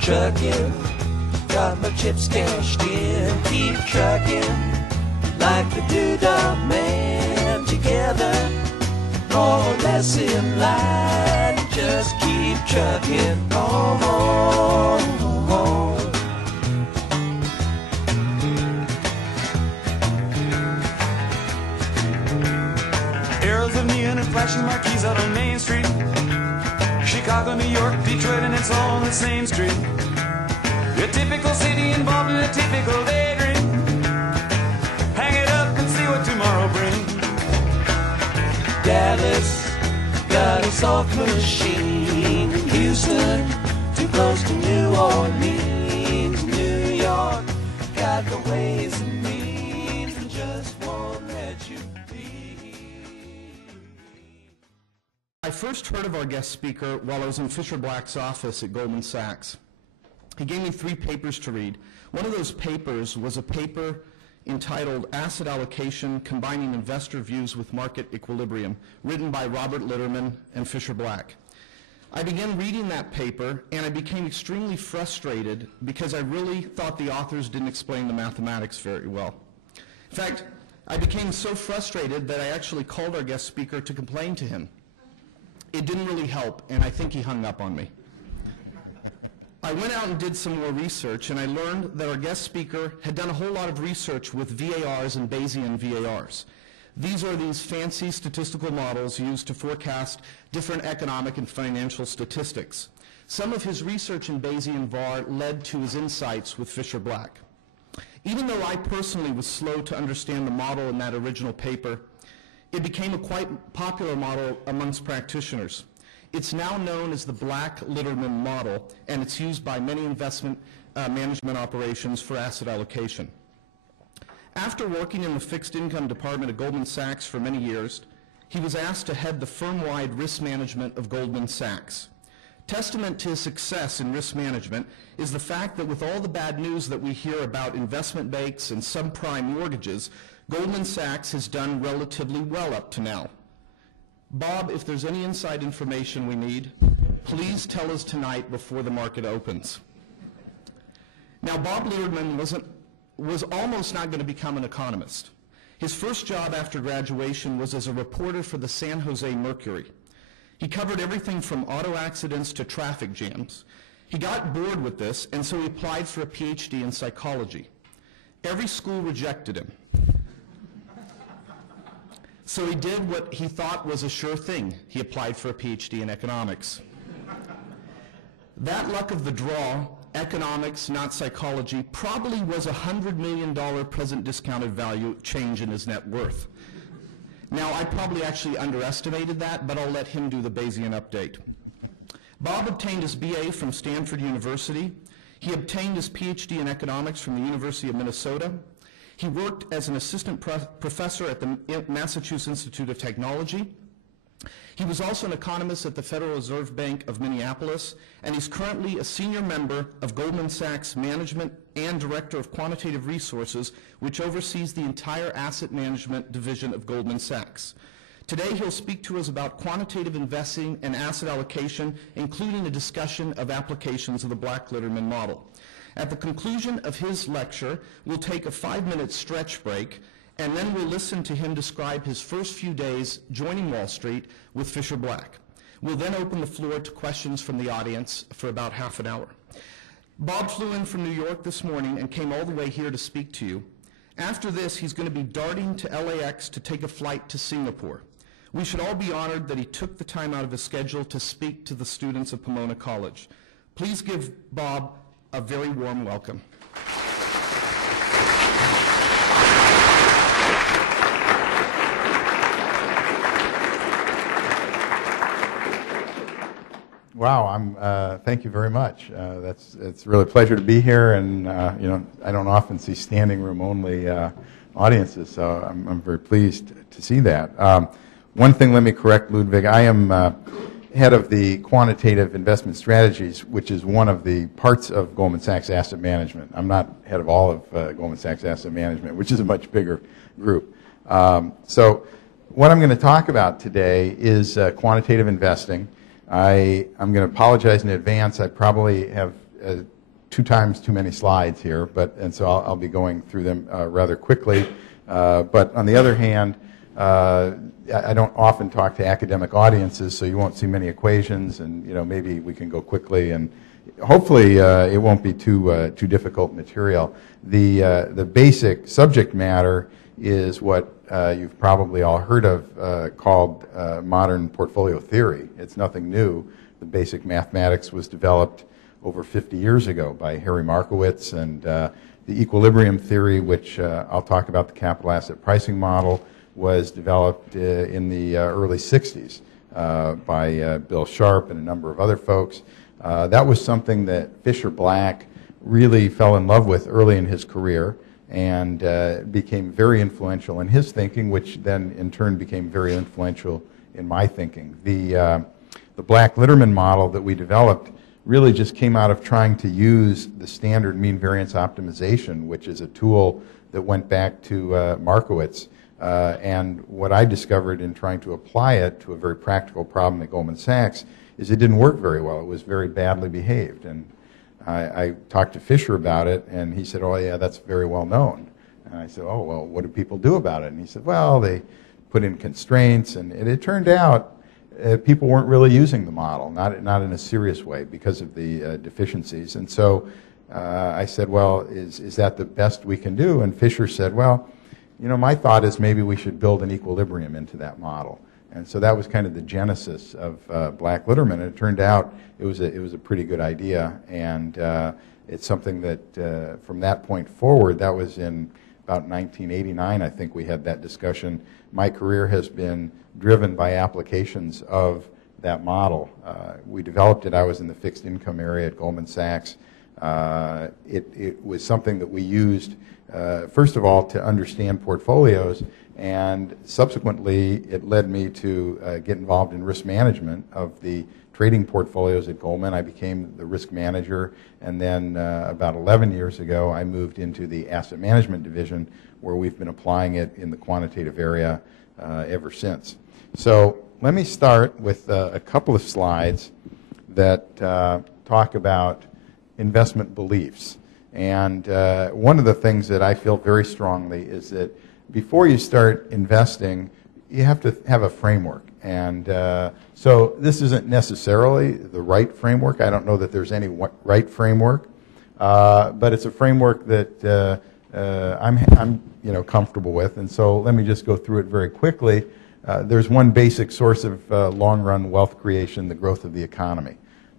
Trucking, got my chips cashed in. Keep trucking, like the Doodah Man. Together, more or less in line. Just keep trucking on. Arrows of neon and flashing marquees out on Main Street. Chicago, New York, Detroit, and it's all on the same street. A typical city involved in a typical daydream. Hang it up and see what tomorrow brings. Dallas, got a soft machine. Houston, too close to New Orleans. New York, got the ways and means and just won't let you be. I first heard of our guest speaker while I was in Fisher Black's office at Goldman Sachs. He gave me 3 papers to read. One of those papers was a paper entitled Asset Allocation, Combining Investor Views with Market Equilibrium, written by Black-Litterman and Fisher Black. I began reading that paper, and I became extremely frustrated because I really thought the authors didn't explain the mathematics very well. In fact, I became so frustrated that I actually called our guest speaker to complain to him. It didn't really help, and I think he hung up on me. I went out and did some more research, and I learned that our guest speaker had done a whole lot of research with VARs and Bayesian VARs. These are these fancy statistical models used to forecast different economic and financial statistics. Some of his research in Bayesian VAR led to his insights with Fisher Black. Even though I personally was slow to understand the model in that original paper, it became a quite popular model amongst practitioners. It's now known as the Black-Litterman model, and it's used by many investment management operations for asset allocation. After working in the fixed income department at Goldman Sachs for many years, he was asked to head the firm-wide risk management of Goldman Sachs. Testament to his success in risk management is the fact that with all the bad news that we hear about investment banks and subprime mortgages, Goldman Sachs has done relatively well up to now. Bob, if there's any inside information we need, please tell us tonight before the market opens. Now, Bob Litterman was almost not going to become an economist. His first job after graduation was as a reporter for the San Jose Mercury. He covered everything from auto accidents to traffic jams. He got bored with this, and so he applied for a PhD in psychology. Every school rejected him. So he did what he thought was a sure thing. He applied for a PhD in economics. That luck of the draw, economics, not psychology, probably was a $100 million present discounted value change in his net worth. Now, I probably actually underestimated that, but I'll let him do the Bayesian update. Bob obtained his BA from Stanford University. He obtained his PhD in economics from the University of Minnesota. He worked as an assistant professor at the Massachusetts Institute of Technology. He was also an economist at the Federal Reserve Bank of Minneapolis, and he's currently a senior member of Goldman Sachs Management and director of Quantitative Resources, which oversees the entire asset management division of Goldman Sachs. Today, he'll speak to us about quantitative investing and asset allocation, including a discussion of applications of the Black-Litterman model. At the conclusion of his lecture, we'll take a 5-minute stretch break, and then we'll listen to him describe his first few days joining Wall Street with Fisher Black. We'll then open the floor to questions from the audience for about half an hour. Bob flew in from New York this morning and came all the way here to speak to you. After this, he's going to be darting to LAX to take a flight to Singapore. We should all be honored that he took the time out of his schedule to speak to the students of Pomona College. Please give Bob a very warm welcome. Wow, thank you very much. It's really a pleasure to be here, and I don't often see standing room only audiences, so I'm very pleased to see that. One thing, let me correct Ludwig. I am head of the quantitative investment strategies, which is one of the parts of Goldman Sachs Asset Management. I'm not head of all of Goldman Sachs Asset Management, which is a much bigger group. So what I'm going to talk about today is quantitative investing. I'm going to apologize in advance. I probably have 2 times too many slides here, and so I'll be going through them rather quickly. But on the other hand, I don't often talk to academic audiences, so you won't see many equations, and maybe we can go quickly, and hopefully it won't be too difficult material. The basic subject matter is what you've probably all heard of called modern portfolio theory. It's nothing new. The basic mathematics was developed over 50 years ago by Harry Markowitz, and the equilibrium theory, which I'll talk about, the capital asset pricing model, was developed in the early 60s by Bill Sharp and a number of other folks. That was something that Fisher Black really fell in love with early in his career, and became very influential in his thinking, which then in turn became very influential in my thinking. The Black-Litterman model that we developed really just came out of trying to use the standard mean variance optimization, which is a tool that went back to Markowitz. And what I discovered in trying to apply it to a very practical problem at Goldman Sachs is it didn't work very well. It was very badly behaved. And I talked to Fisher about it, and he said, oh, yeah, that's very well known. And I said, oh, well, what do people do about it? And he said, well, they put in constraints, and it turned out people weren't really using the model, not in a serious way because of the deficiencies. And so I said, well, is that the best we can do? And Fisher said, well, my thought is maybe we should build an equilibrium into that model. And so that was kind of the genesis of Black-Litterman. And it turned out it was a pretty good idea. And it's something that from that point forward, that was in about 1989, I think we had that discussion. My career has been driven by applications of that model. We developed it. I was in the fixed income area at Goldman Sachs. It was something that we used, first of all, to understand portfolios, and subsequently it led me to get involved in risk management of the trading portfolios at Goldman. I became the risk manager, and then about 11 years ago I moved into the asset management division, where we've been applying it in the quantitative area ever since. So let me start with a couple of slides that talk about investment beliefs. And one of the things that I feel very strongly is that before you start investing, you have to have a framework. And so this isn't necessarily the right framework. I don't know that there's any right framework, but it's a framework that I'm comfortable with. And so let me just go through it very quickly. There's one basic source of long-run wealth creation, the growth of the economy.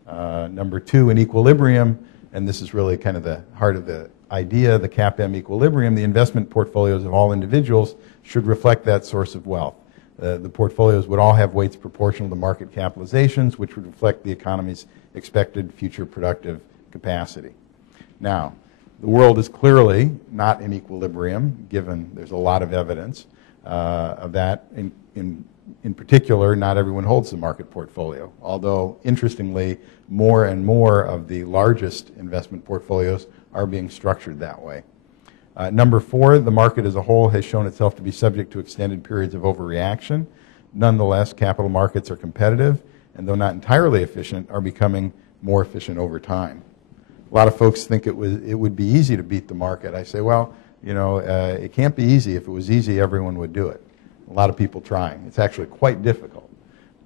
Number 2, in equilibrium, and this is really kind of the heart of the idea, the CAPM equilibrium, the investment portfolios of all individuals should reflect that source of wealth. The portfolios would all have weights proportional to market capitalizations, which would reflect the economy's expected future productive capacity. Now, the world is clearly not in equilibrium, given there's a lot of evidence of that. In particular, not everyone holds the market portfolio, although, interestingly, more and more of the largest investment portfolios are being structured that way. Number 4, the market as a whole has shown itself to be subject to extended periods of overreaction. Nonetheless, capital markets are competitive, and though not entirely efficient, are becoming more efficient over time. A lot of folks think it would be easy to beat the market. I say, well, it can't be easy. If it was easy, everyone would do it. A lot of people trying. It's actually quite difficult.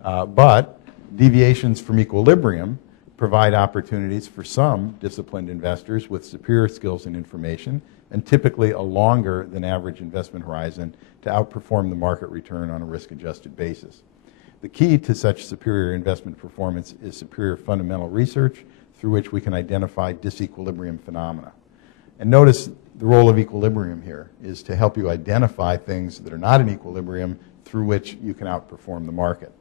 But deviations from equilibrium provide opportunities for some disciplined investors with superior skills and information, and typically a longer than average investment horizon, to outperform the market return on a risk-adjusted basis. The key to such superior investment performance is superior fundamental research, through which we can identify disequilibrium phenomena. And notice the role of equilibrium here is to help you identify things that are not in equilibrium through which you can outperform the market.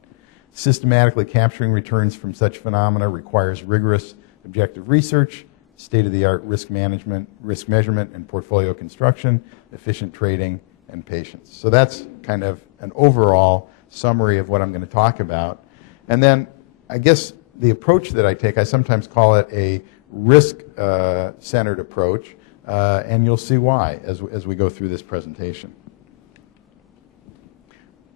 Systematically capturing returns from such phenomena requires rigorous objective research, state-of-the-art risk management, risk measurement, and portfolio construction, efficient trading, and patience. So that's kind of an overall summary of what I'm going to talk about. And then I guess the approach that I take, I sometimes call it a risk-centered approach, and you'll see why as we go through this presentation.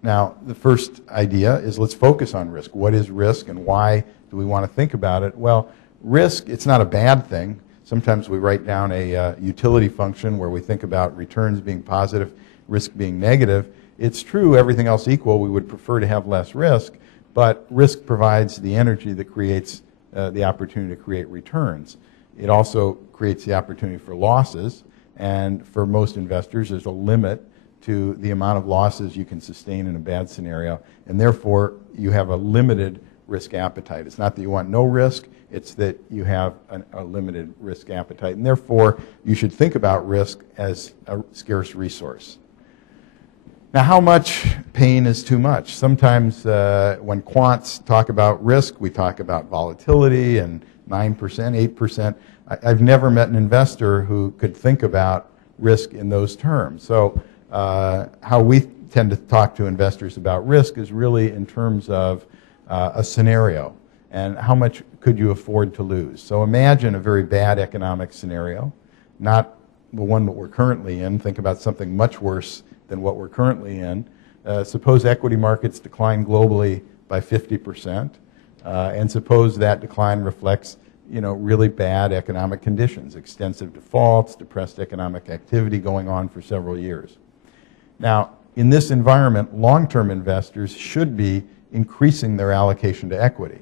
Now, the first idea is let's focus on risk. What is risk and why do we want to think about it? Well, risk, it's not a bad thing. Sometimes we write down a utility function where we think about returns being positive, risk being negative. It's true, everything else equal, we would prefer to have less risk, but risk provides the energy that creates the opportunity to create returns. It also creates the opportunity for losses, and for most investors, there's a limit to the amount of losses you can sustain in a bad scenario, and therefore you have a limited risk appetite. It's not that you want no risk, it's that you have a limited risk appetite, and therefore you should think about risk as a scarce resource. Now, how much pain is too much? Sometimes when quants talk about risk, we talk about volatility and 9%, 8%. I've never met an investor who could think about risk in those terms. So how we tend to talk to investors about risk is really in terms of a scenario and how much could you afford to lose. So imagine a very bad economic scenario, not the one that we're currently in. Think about something much worse than what we're currently in. Suppose equity markets decline globally by 50%, and suppose that decline reflects really bad economic conditions, extensive defaults, depressed economic activity going on for several years. Now, in this environment, long-term investors should be increasing their allocation to equity.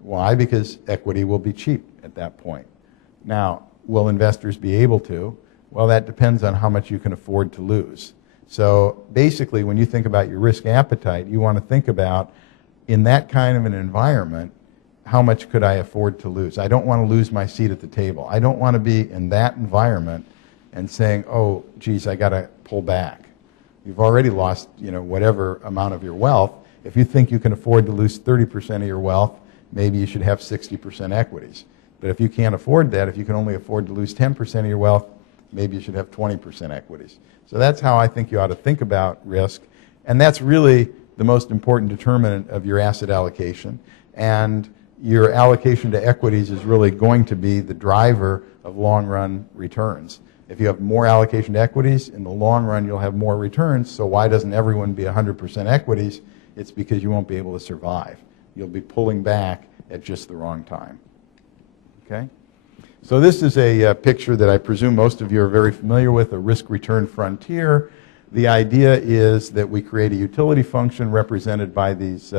Why? Because equity will be cheap at that point. Now, will investors be able to? Well, that depends on how much you can afford to lose. So basically, when you think about your risk appetite, you want to think about, in that kind of an environment, how much could I afford to lose? I don't want to lose my seat at the table. I don't want to be in that environment and saying, oh, geez, I got to pull back. You've already lost, whatever amount of your wealth. If you think you can afford to lose 30% of your wealth, maybe you should have 60% equities. But if you can't afford that, if you can only afford to lose 10% of your wealth, maybe you should have 20% equities. So that's how I think you ought to think about risk. And that's really the most important determinant of your asset allocation. And your allocation to equities is really going to be the driver of long-run returns. If you have more allocation to equities, in the long run you'll have more returns. So why doesn't everyone be 100% equities? It's because you won't be able to survive. You'll be pulling back at just the wrong time. Okay? So this is a picture that I presume most of you are very familiar with, a risk-return frontier. The idea is that we create a utility function represented by these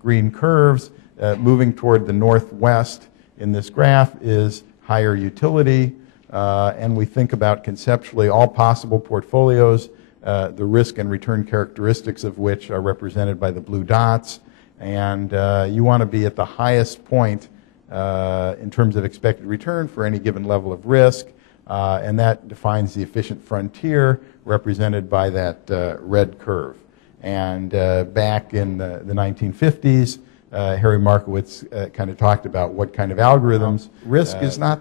green curves. Moving toward the northwest in this graph is higher utility, and we think about conceptually all possible portfolios, the risk and return characteristics of which are represented by the blue dots. And you want to be at the highest point in terms of expected return for any given level of risk, and that defines the efficient frontier represented by that red curve. And back in the 1950s, Harry Markowitz kind of talked about what kind of algorithms. Risk is not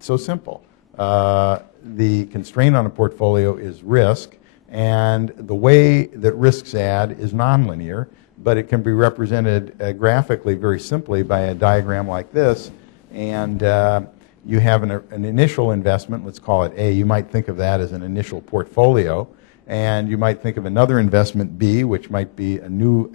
so simple. The constraint on a portfolio is risk, and the way that risks add is nonlinear, but it can be represented graphically very simply by a diagram like this. And you have an initial investment, let's call it A. You might think of that as an initial portfolio. And you might think of another investment, B, which might be a new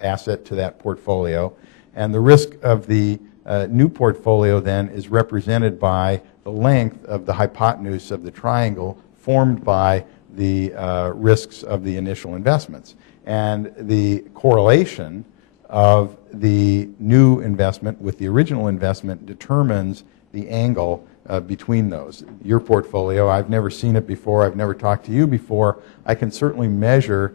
asset to that portfolio. And the risk of the new portfolio then is represented by the length of the hypotenuse of the triangle formed by the risks of the initial investments. And the correlation of the new investment with the original investment determines the angle between those. Your portfolio, I've never seen it before, I've never talked to you before. I can certainly measure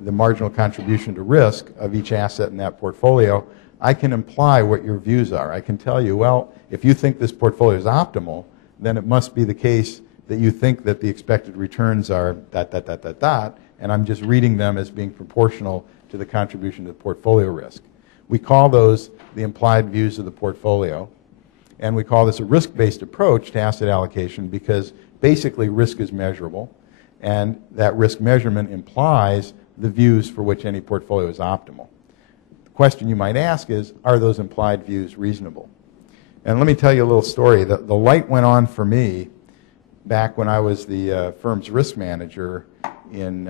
the marginal contribution to risk of each asset in that portfolio. I can imply what your views are. I can tell you, well, if you think this portfolio is optimal, then it must be the case that you think that the expected returns are ... and I'm just reading them as being proportional to the contribution to the portfolio risk. We call those the implied views of the portfolio. And we call this a risk-based approach to asset allocation because basically risk is measurable, and that risk measurement implies the views for which any portfolio is optimal. The question you might ask is, are those implied views reasonable? And let me tell you a little story. The light went on for me back when I was the firm's risk manager in,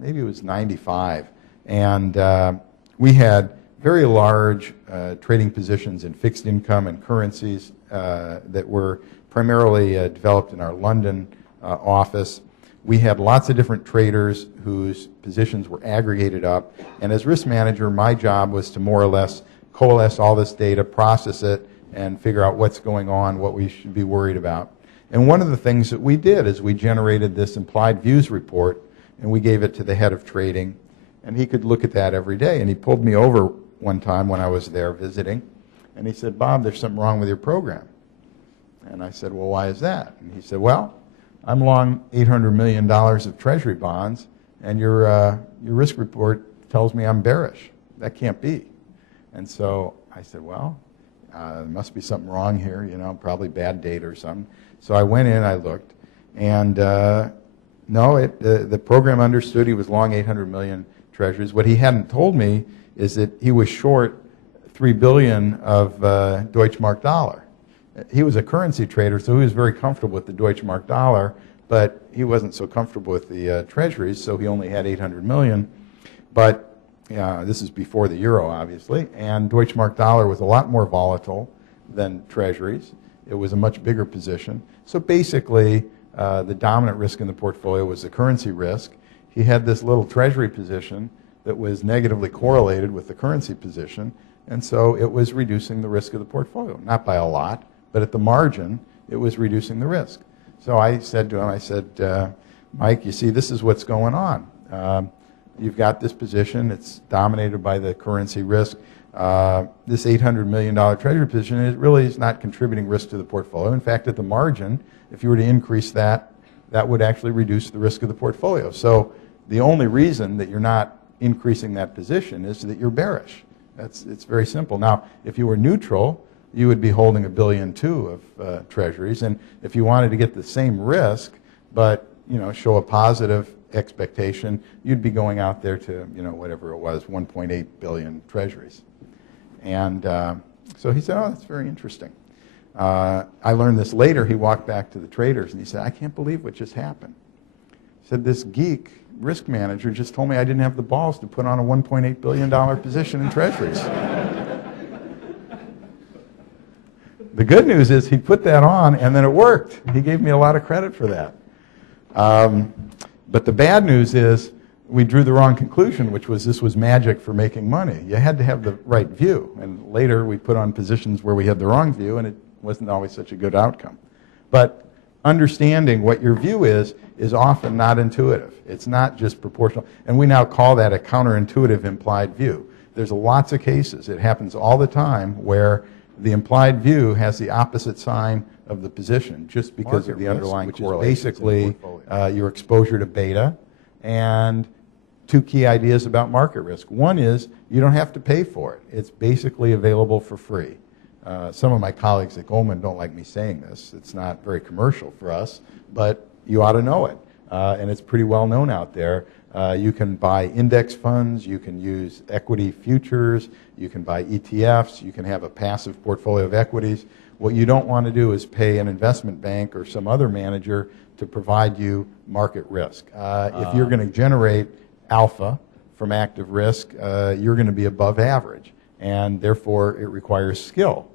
maybe it was 95. And we had very large trading positions in fixed income and currencies that were primarily developed in our London office. We had lots of different traders whose positions were aggregated up. And as risk manager, my job was to more or less coalesce all this data, process it, and figure out what's going on, what we should be worried about. And one of the things that we did is we generated this implied views report, and we gave it to the head of trading, and he could look at that every day. And he pulled me over one time when I was there visiting, and he said, "Bob, there's something wrong with your program." And I said, "Well, why is that?" And he said, "Well, I'm long $800 million of Treasury bonds, and your risk report tells me I'm bearish. That can't be." And so I said, "Well, there must be something wrong here, you know, probably bad data or something." So I went in, I looked, and no, the program understood he was long 800 million Treasuries. What he hadn't told me is that he was short 3 billion of Deutschmark dollar. He was a currency trader, so he was very comfortable with the Deutschmark dollar, but he wasn't so comfortable with the Treasuries, so he only had 800 million. But this is before the euro, obviously, and Deutschmark dollar was a lot more volatile than Treasuries. It was a much bigger position. So basically, the dominant risk in the portfolio was the currency risk. He had this little Treasury position that was negatively correlated with the currency position, and so it was reducing the risk of the portfolio. Not by a lot, but at the margin, it was reducing the risk. So I said to him, I said, "Mike, you see, this is what's going on. You've got this position. It's dominated by the currency risk. This $800 million Treasury position, it really is not contributing risk to the portfolio. In fact, at the margin, if you were to increase that, that would actually reduce the risk of the portfolio. So the only reason that you're not increasing that position is that you're bearish. It's very simple. Now, if you were neutral, you would be holding $1.2 billion of Treasuries, and if you wanted to get the same risk, but show a positive expectation, you'd be going out there to whatever it was, 1.8 billion Treasuries." And so he said, "Oh, that's very interesting." I learned this later. He walked back to the traders and he said, "I can't believe what just happened." He said, "This geek risk manager just told me I didn't have the balls to put on a $1.8 billion position in Treasuries." The good news is he put that on and then it worked. He gave me a lot of credit for that. But the bad news is we drew the wrong conclusion, which was this was magic for making money. You had to have the right view. And later we put on positions where we had the wrong view, and it wasn't always such a good outcome. But understanding what your view is often not intuitive. It's not just proportional. And we now call that a counterintuitive implied view. There's lots of cases. It happens all the time where the implied view has the opposite sign of the position just because of the underlying correlations, which is basically your exposure to beta. And two key ideas about market risk. One is you don't have to pay for it. It's basically available for free. Some of my colleagues at Goldman don't like me saying this. It's not very commercial for us, but you ought to know it. And it's pretty well known out there. You can buy index funds, you can use equity futures, you can buy ETFs, you can have a passive portfolio of equities. What you don't want to do is pay an investment bank or some other manager to provide you market risk. If you're going to generate alpha from active risk, you're going to be above average, and therefore it requires skill.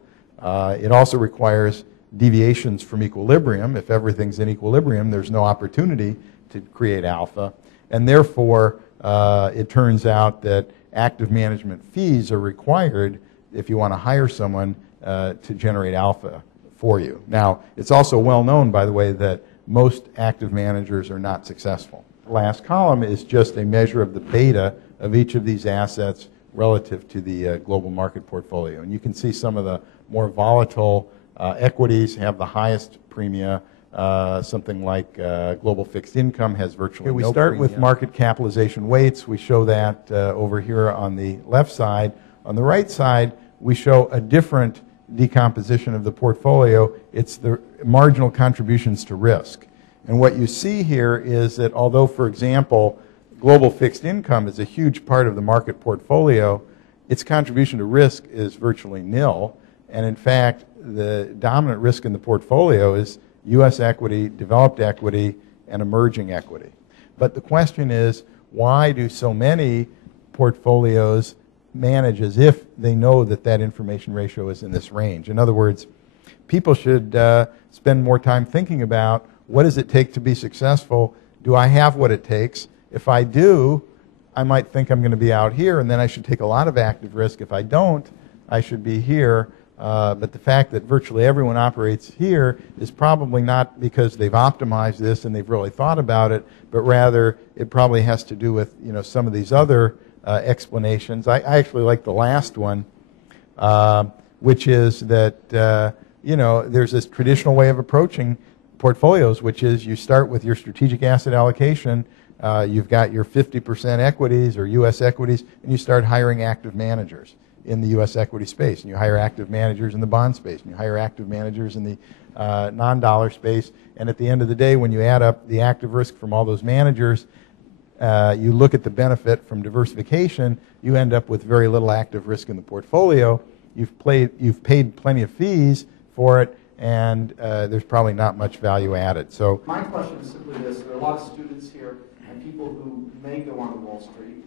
It also requires deviations from equilibrium. If everything's in equilibrium, there's no opportunity to create alpha, and therefore it turns out that active management fees are required if you want to hire someone to generate alpha for you. Now, it's also well known, by the way, that most active managers are not successful. The last column is just a measure of the beta of each of these assets relative to the global market portfolio. And you can see some of the more volatile equities have the highest premia. Something like global fixed income has virtually no premium. We start with market capitalization weights. We show that over here on the left side. On the right side, we show a different decomposition of the portfolio. It's the marginal contributions to risk. And what you see here is that although, for example, global fixed income is a huge part of the market portfolio, its contribution to risk is virtually nil. And in fact, the dominant risk in the portfolio is U.S. equity, developed equity, and emerging equity. But the question is, why do so many portfolios manage as if they know that that information ratio is in this range? In other words, people should spend more time thinking about, what does it take to be successful? Do I have what it takes? If I do, I might think I'm going to be out here, and then I should take a lot of active risk. If I don't, I should be here. But the fact that virtually everyone operates here is probably not because they've optimized this and they've really thought about it, but rather it probably has to do with some of these other explanations. I actually like the last one, which is that there's this traditional way of approaching portfolios, which is you start with your strategic asset allocation. You've got your 50% equities or U.S. equities, and you start hiring active managers in the U.S. equity space, and you hire active managers in the bond space, and you hire active managers in the non-dollar space. And at the end of the day, when you add up the active risk from all those managers, you look at the benefit from diversification, you end up with very little active risk in the portfolio. You've paid plenty of fees for it, and there's probably not much value added. So my question is simply this: there are a lot of students here and people who may go onto Wall Street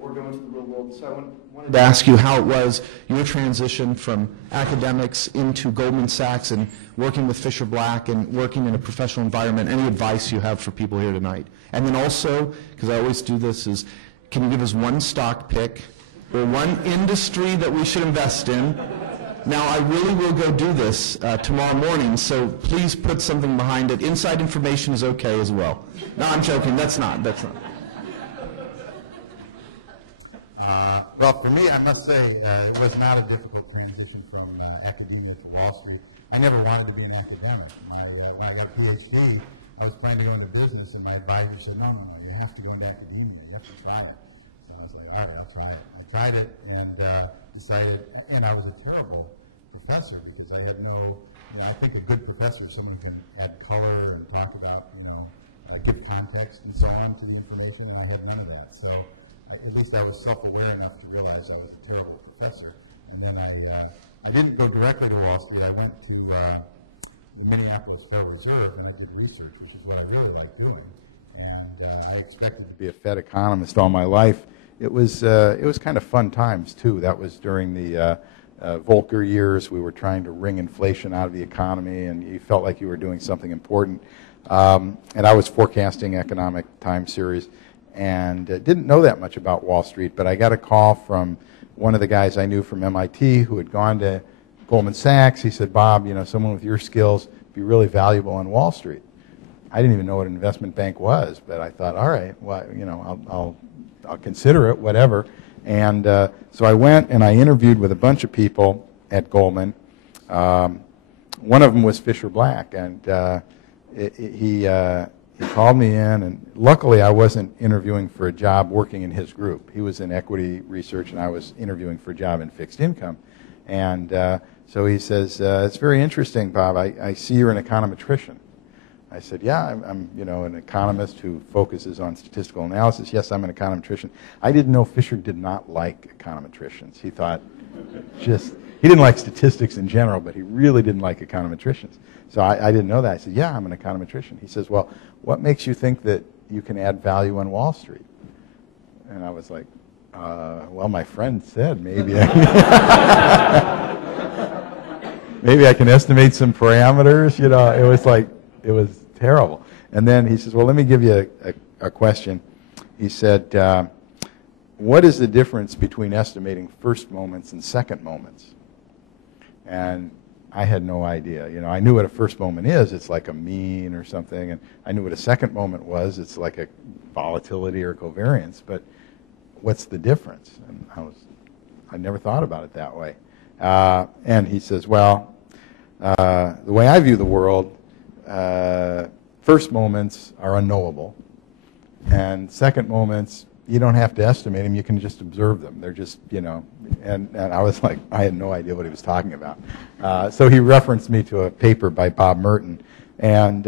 or go into the real world. So I wanted to ask you how it was your transition from academics into Goldman Sachs and working with Fisher Black and working in a professional environment. Any advice you have for people here tonight? And then also, because I always do this, is can you give us one stock pick or one industry that we should invest in? Now, I really will go do this tomorrow morning, so please put something behind it. Inside information is okay as well. No, I'm joking. That's not. Well, for me, I must say, it was not a difficult transition from academia to Wall Street. I never wanted to be an academic. When I got a PhD, I was planning to go into business, and my advisor said, no, you have to go into academia. You have to try it. So I was like, all right, I'll try it. I tried it and decided, and I was a terrible professor because I had no, I think a good professor is someone who can add color and talk about, give context and so on to the information, and I had none of that. So at least I was self-aware enough to realize I was a terrible professor. And then I didn't go directly to Wall Street. I went to the Minneapolis Federal Reserve, and I did research, which is what I really like doing. And I expected to be a Fed economist all my life. It was kind of fun times, too. That was during the Volcker years. We were trying to wring inflation out of the economy, and you felt like you were doing something important. And I was forecasting economic time series, and didn't know that much about Wall Street, but I got a call from one of the guys I knew from MIT who had gone to Goldman Sachs. He said, Bob, someone with your skills would be really valuable on Wall Street. I didn't even know what an investment bank was, but I thought, all right, well, I'll consider it, whatever. And so I went and I interviewed with a bunch of people at Goldman. One of them was Fisher Black, and he called me in, and luckily I wasn't interviewing for a job working in his group. He was in equity research, and I was interviewing for a job in fixed income. And so he says, it's very interesting, Bob. I see you're an econometrician. I said, yeah, I'm an economist who focuses on statistical analysis. Yes, I'm an econometrician. I didn't know Fisher did not like econometricians. He thought he didn't like statistics in general, but he really didn't like econometricians. So I didn't know that. I said, yeah, I'm an econometrician. He says, well, what makes you think that you can add value on Wall Street? And I was like, well, my friend said maybe maybe I can estimate some parameters. It was terrible. And then he says, well, let me give you a question. He said, what is the difference between estimating first moments and second moments? And I had no idea. I knew what a first moment is. It's like a mean or something. And I knew what a second moment was. It's like a volatility or covariance. But what's the difference? And I never thought about it that way. And he says, well, the way I view the world, first moments are unknowable, and second moments, you don't have to estimate them, you can just observe them. They're just, and I was like, I had no idea what he was talking about. So he referenced me to a paper by Bob Merton, and,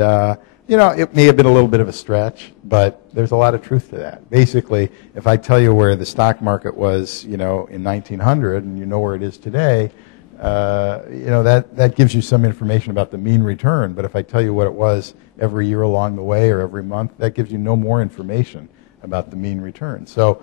You know, it may have been a little bit of a stretch, but there's a lot of truth to that. Basically, if I tell you where the stock market was, you know, in 1900 and you know where it is today, you know, that gives you some information about the mean return. But if I tell you what it was every year along the way or every month, that gives you no more information about the mean return. So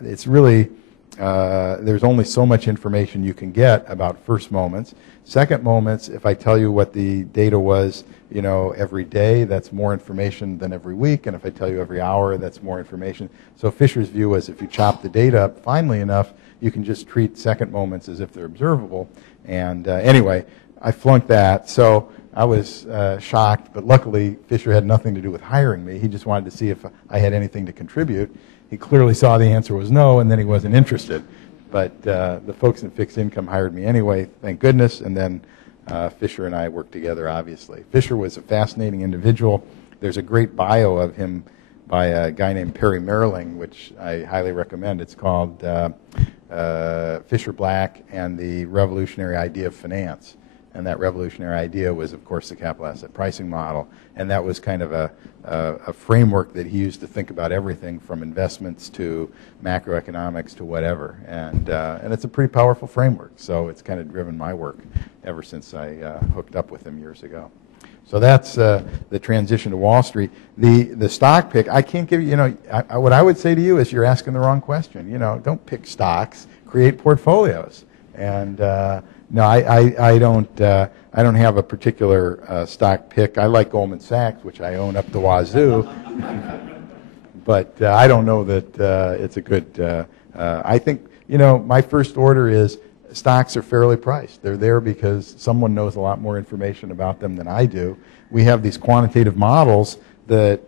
it's really, there's only so much information you can get about first moments. Second moments, if I tell you what the data was, you know, every day, that's more information than every week. And if I tell you every hour, that's more information. So Fisher's view was if you chop the data up finely enough, you can just treat second moments as if they're observable. And anyway, I flunked that. So I was shocked, but luckily Fisher had nothing to do with hiring me. He just wanted to see if I had anything to contribute. He clearly saw the answer was no, and then he wasn't interested. But the folks in fixed income hired me anyway, thank goodness, and then Fisher and I worked together, obviously. Fisher was a fascinating individual. There's a great bio of him by a guy named Perry Merling, which I highly recommend. It's called Fisher Black and the Revolutionary Idea of Finance. And that revolutionary idea was, of course, the capital asset pricing model. And that was kind of a framework that he used to think about everything from investments to macroeconomics to whatever. And it's a pretty powerful framework. So it's kind of driven my work ever since I hooked up with him years ago. So that's the transition to Wall Street. The stock pick, I can't give you, you know, what I would say to you is you're asking the wrong question. You know, don't pick stocks, create portfolios. And no, I don't have a particular stock pick. I like Goldman Sachs, which I own up the wazoo, but I don't know that it's a good. I think, you know, my first order is stocks are fairly priced. They're there because someone knows a lot more information about them than I do. We have these quantitative models that,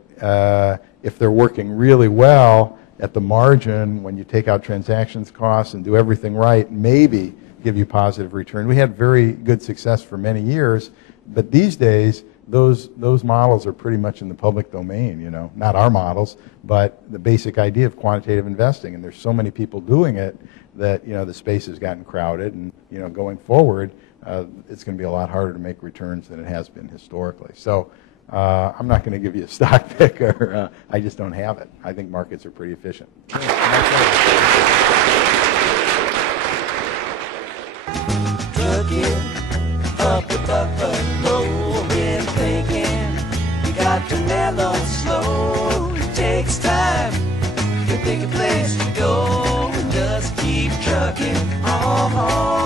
if they're working really well at the margin, when you take out transactions costs and do everything right, maybe give you positive return. We had very good success for many years, but these days those models are pretty much in the public domain. You know, not our models, but the basic idea of quantitative investing. And there's so many people doing it that, you know, the space has gotten crowded. And, you know, going forward, it's going to be a lot harder to make returns than it has been historically. So I'm not going to give you a stock pick, or I just don't have it. I think markets are pretty efficient. Trucking up the Buffalo, been thinking you got to mellow slow. It takes time to pick a place to go and just keep trucking on.